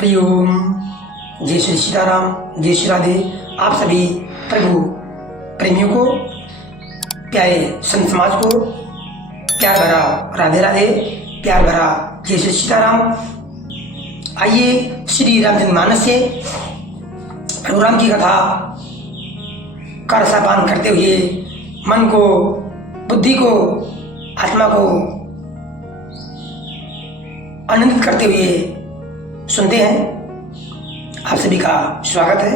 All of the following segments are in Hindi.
हरिओम। जय श्री सीताराम, जय श्री राधे। आप सभी प्रभु प्रेमियों को, प्यारे संत समाज को प्यार भरा राधे राधे, प्यार भरा जय श्री सीताराम। आइए श्री रामचरितमानस से प्रभु राम की कथा का रसापान करते हुए मन को, बुद्धि को, आत्मा को आनंदित करते हुए सुनते हैं। आप सभी का स्वागत है।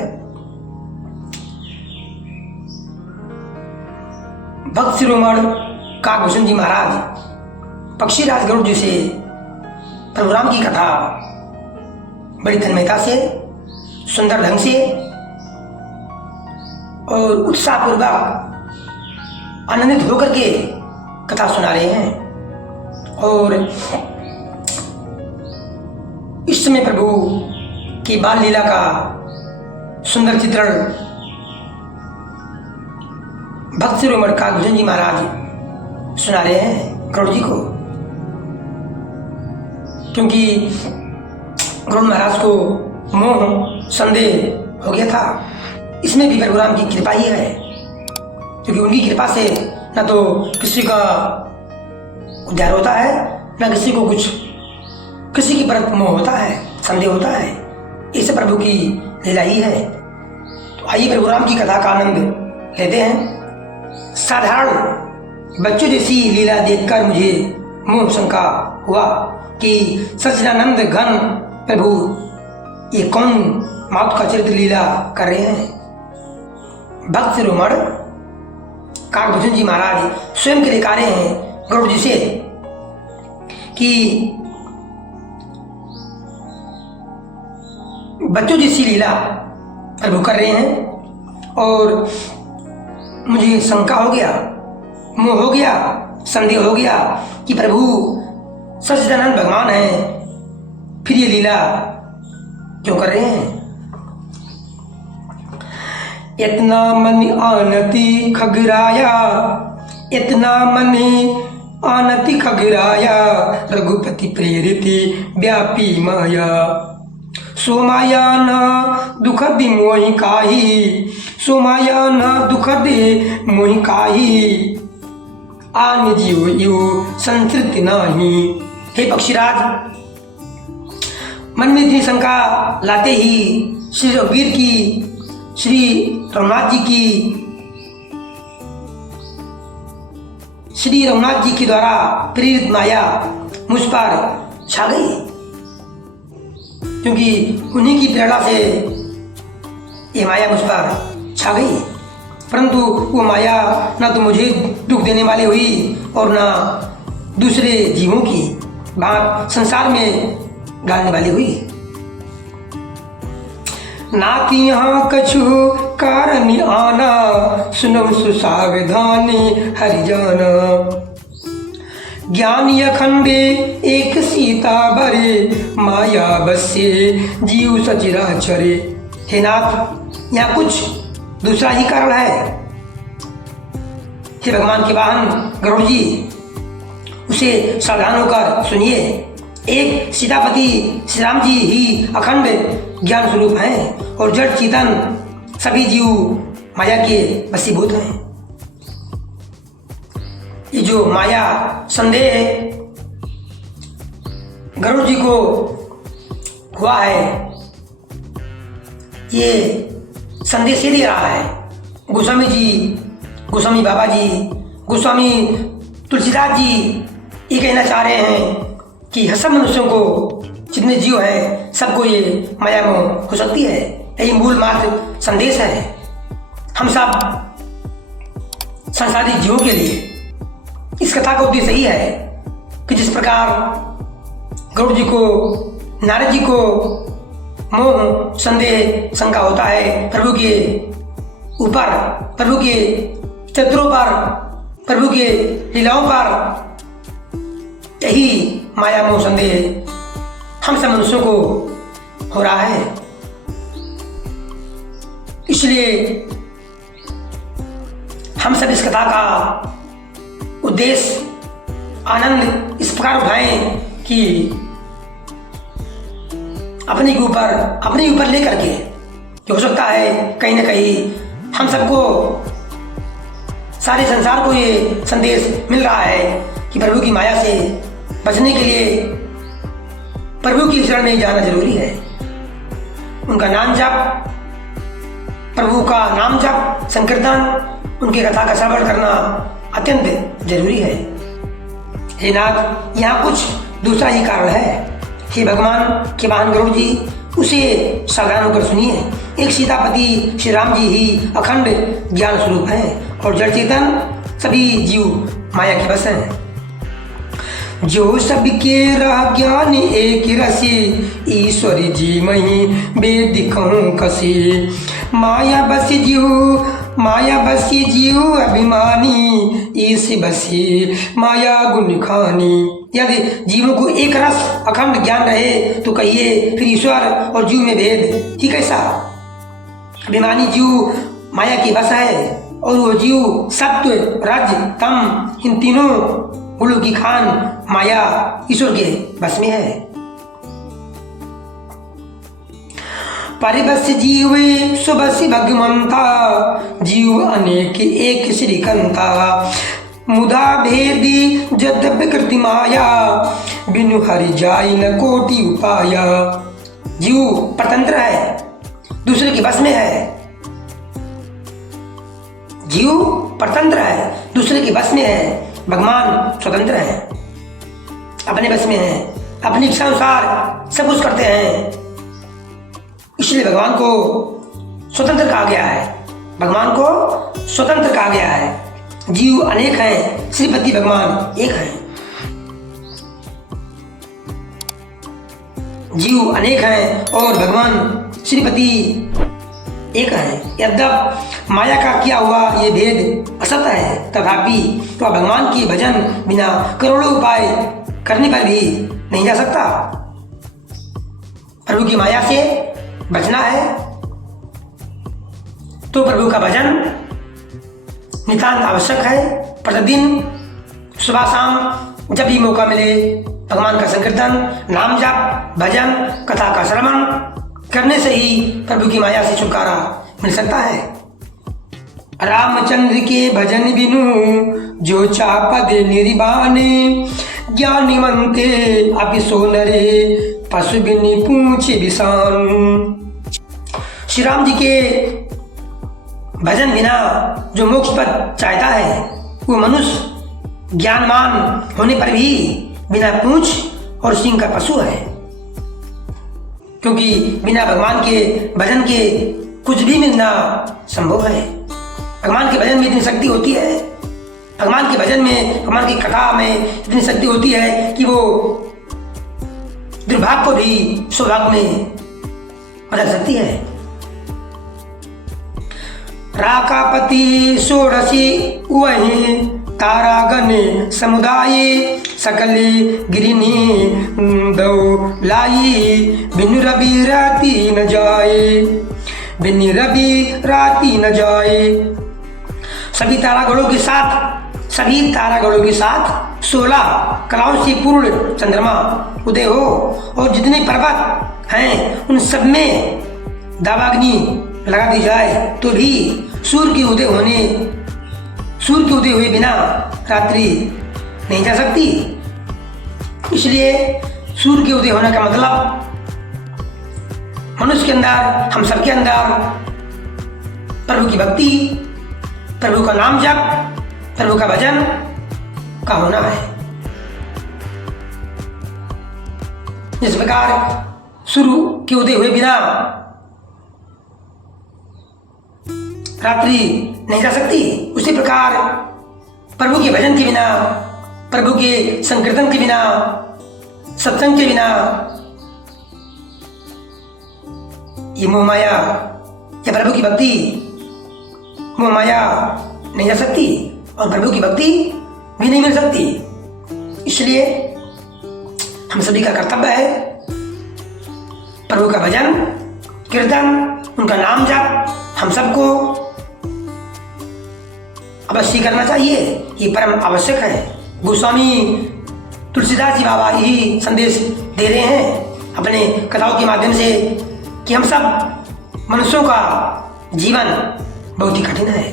भक्त शिरोमणि काकभूषण जी महाराज पक्षीराज गरुड़ जी से प्रभु राम की कथा बड़ी तन्मयता से, सुंदर ढंग से और उत्साहपूर्वक आनंदित होकर के कथा सुना रहे हैं। और इस समय प्रभु की बाल लीला का सुंदर चित्रण भक्त शिरोमणि काकभूषण जी महाराज सुना रहे हैं गरुड़ जी को, क्योंकि गरुड़ महाराज को मोह संदेह हो गया था। इसमें भी प्रभु राम की कृपा ही है, क्योंकि उनकी कृपा से न तो किसी का उद्धार होता है, न किसी की परत मोह होता है, संदेह होता है। इस प्रभु की लीला ही है। तो आइए प्रभु राम की कथा का आनंद लेते हैं। साधारण बच्चों जैसी लीला देखकर मुझे मोह शंका हुआ कि सच्चिदानंद घन प्रभु ये कौन मात का चरित्र लीला कर रहे हैं। भक्त शिरोमणि काकभूषण जी महाराज स्वयं के लिए कह रहे हैं गरुड़ जी से कि बच्चों जैसी लीला प्रभु कर रहे हैं और मुझे शंका हो गया, मोह हो गया, संदेह हो गया कि प्रभु सच्चिदानंद भगवान हैं, फिर ये लीला क्यों कर रहे हैं। इतना मन आनति खगराया, इतना मन आनति खगराया, रघुपति प्रेरिति व्यापी माया। सो माया न दुखद मोहि काहि, सो माया न दुखद मोहि काहि, आन जीव यो संतृप्ति नाही। हे पक्षीराज, मन में इतनी शंका लाते ही श्री रघुवीर की, श्री रघुनाथ जी के द्वारा प्रेरित माया मुझ पर छा गई, क्योंकि उन्हीं की प्रेरणा से ये माया मुझ पर छा गई। परंतु वो माया ना तो मुझे दुख देने वाली हुई और ना दूसरे जीवों की बात संसार में डालने वाली हुई। ना कि यहाँ कछु कारण आना, सुनो सुसावधानी हरिजाना। ज्ञानी अखंडे एक सीता भरे, माया बसे जीव सचराचरे। हे नाथ, यहाँ कुछ दूसरा ही कारण है। हे भगवान के वाहन गरुड़ जी, उसे सावधान होकर सुनिए। एक सीतापति श्री राम जी ही अखंड ज्ञान स्वरूप हैं और जड़ चेतन सभी जीव माया के वशीभूत हैं। ये जो माया संदेह गरुड़ जी को हुआ है, ये संदेश ये दे रहा है। गोस्वामी जी, गोस्वामी बाबा जी, गोस्वामी तुलसीदास जी ये कहना चाह रहे हैं कि सब मनुष्यों को, जितने जीव हैं, सबको ये माया मोह हो सकती है। यही मूल मात्र संदेश है हम सब संसारिक जीवों के लिए। इस कथा का उद्देश्य यही है कि जिस प्रकार गरुड़ जी को, नारद जी को मोह संदेह शंका होता है प्रभु के ऊपर, प्रभु के चरित्रों पर, प्रभु के लीलाओं पर, यही माया मोह संदेह हम सब मनुष्यों को हो रहा है। इसलिए हम सब इस कथा का उद्देश्य, आनंद इस प्रकार उठाएं कि अपने ऊपर लेकर के, हो सकता है कहीं ना कहीं हम सबको, सारे संसार को ये संदेश मिल रहा है कि प्रभु की माया से बचने के लिए प्रभु की शरण में जाना जरूरी है। उनका नाम जप, प्रभु का नाम जप, संकीर्तन, उनकी कथा का श्रवण करना अत्यंत जरूरी है। हे नाथ, यहाँ कुछ दूसरा ही कारण है। हे भगवान के वाहन गरुड़ जी, उसे सावधान होकर सुनिए। एक सीतापति श्री राम जी ही अखंड ज्ञान स्वरूप हैं और जड़ चेतन सभी जीव माया के बस हैं। जो सबके रह ज्ञान एक रसी, ईश्वरी जी मही वेद कहूँ कसी। माया बसी जीव अभिमानी, ईस बसी माया गुण खानी। यदि जीवों को एक रस अखंड ज्ञान रहे तो कहिए फिर ईश्वर और जीव में भेद ही कैसा। अभिमानी जीव माया की बस है और वो जीव सत्व रज तम इन तीनों गुणों की खान माया ईश्वर के बस में है। परिबस जीव सुबसी भगवंता, जीव अनेक एक श्रीकंता। मुदा भेदी जद विकृति माया, बिनु हरि जाई न कोटि उपाया। जीव परतंत्र है, दूसरे के बस में है। जीव परतंत्र है, दूसरे के बस में है। भगवान स्वतंत्र है, अपने बस में है, अपनी इच्छा अनुसार सब कुछ करते हैं। इसलिए भगवान को स्वतंत्र कहा गया है। भगवान को स्वतंत्र कहा गया है। जीव अनेक हैं, श्रीपति भगवान एक हैं। जीव अनेक हैं और भगवान श्रीपति एक है। यद्यप माया का किया हुआ ये भेद असत्य है, तथापि तो भगवान के भजन बिना करोड़ों उपाय करने पर भी नहीं जा सकता। प्रभु की माया से बचना है तो प्रभु का भजन नितांत आवश्यक है। प्रतिदिन सुबह शाम जब भी मौका मिले भगवान का संकीर्तन, नाम जप, भजन, कथा का श्रवण करने से ही प्रभु की माया से छुटकारा मिल सकता है। रामचंद्र के भजन बिनु जो चापद निर्बाने, ज्ञानिमंते अपि सोनरे पशु बिनि पूछ विषान। श्री राम जी के भजन बिना जो मोक्ष पद चाहता है वो मनुष्य ज्ञानवान होने पर भी बिना पूंछ और सींग का पशु है। क्योंकि बिना भगवान के भजन के कुछ भी मिलना संभव है। भगवान के भजन में इतनी शक्ति होती है, भगवान के भजन में, भगवान की कथा में इतनी शक्ति होती है कि वो दुर्भाग्य को भी सौभाग्य में बदल सकती है। राकापति षोडशी वही तारागण समुदाय, सकले गिरिनी दो लाई, बिनु रवि राति न जाए, बिनु रवि राति न जाए। सभी तारागणों के साथ 16 कलाओं से पूर्ण चंद्रमा उदय हो और जितने पर्वत हैं उन सब में दावाग्नि लगा दी जाए तो भी सूर्य के उदय हुए बिना रात्रि नहीं जा सकती। इसलिए सूर्य के उदय होने का मतलब मनुष्य के अंदर, हम सबके अंदर प्रभु की भक्ति, प्रभु का नाम जप, प्रभु का भजन का होना है। जिस प्रकार सूर्य के उदय हुए बिना रात्रि नहीं जा सकती, उसी प्रकार प्रभु के भजन के बिना, प्रभु के संकीर्तन के बिना, सत्संग के बिना ये मोह माया या प्रभु की भक्ति, मोह माया नहीं जा सकती और प्रभु की भक्ति भी नहीं मिल सकती। इसलिए हम सभी का कर्तव्य है प्रभु का भजन, कीर्तन, उनका नाम जप हम सबको अवश्य करना चाहिए। ये परम आवश्यक है। गोस्वामी तुलसीदास जी बाबा यही संदेश दे रहे हैं अपने कथाओं के माध्यम से कि हम सब मनुष्यों का जीवन बहुत ही कठिन है।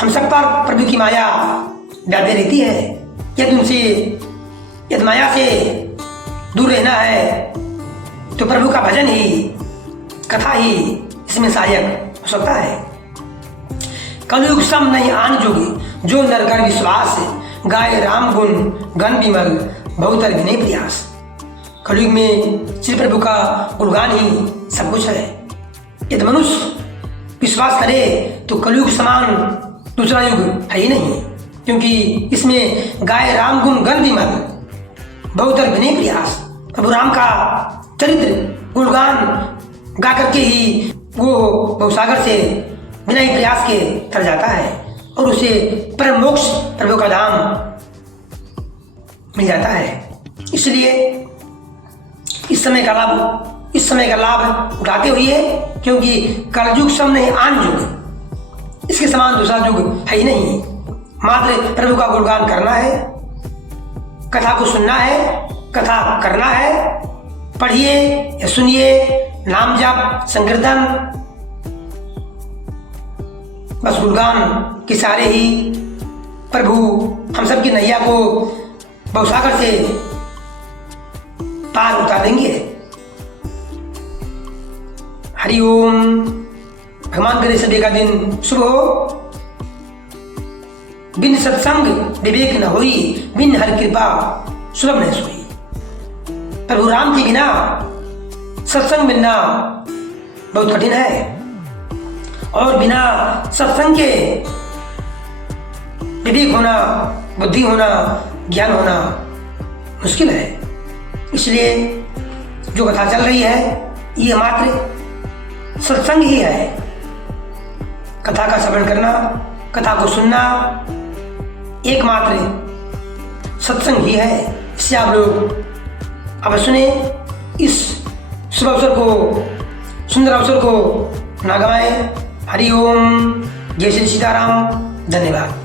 हम सब पर प्रभु की माया व्याप्त रहती है। यदि माया से दूर रहना है तो प्रभु का भजन ही, कथा ही इसमें सहायक हो सकता है। कलयुग सम नहीं आन जोगी, जो नर कर विश्वास, गाय राम गुण गण विमल बहुतर विनय प्रयास। कलयुग में श्री प्रभु का गुणगान ही सब कुछ है। यदि मनुष्य विश्वास करे तो कलयुग समान दूसरा युग है ही नहीं, क्योंकि इसमें गाय राम गुण गण विमल बहुतर विनय प्रयास। प्रभु राम का चरित्र गुणगान गा करके ही वो भवसागर से बिना ही प्रयास के तर जाता है और उसे परम मोक्ष प्रभु का धाम मिल जाता है। इसलिए इस समय का लाभ उठाते हुए, क्योंकि कलयुग सम नहीं आन युग, इसके समान दूसरा युग है ही नहीं। मात्र प्रभु का गुणगान करना है, कथा को सुनना है, कथा करना है, पढ़िए या सुनिए, नाम जाप संकीर्तन, बस गुणगान के सहारे ही प्रभु हम सब की नैया को भवसागर से पार उतार देंगे। हरि ओम। भगवान करे सभी का दिन शुभ हो। बिन सत्संग विवेक न होई, बिन हर कृपा सुलभ न सोई। प्रभु राम के बिना सत्संग मिलना बहुत कठिन है और बिना सत्संग के विवेक होना, बुद्धि होना, ज्ञान होना मुश्किल है। इसलिए जो कथा चल रही है ये मात्र सत्संग ही है। कथा का श्रवण करना, कथा को सुनना एकमात्र सत्संग ही है। इससे आप लोग अब सुने, इस शुभ अवसर को, सुंदर अवसर को ना गवाएं। हरि ओम। जय श्री सीताराम। धन्यवाद।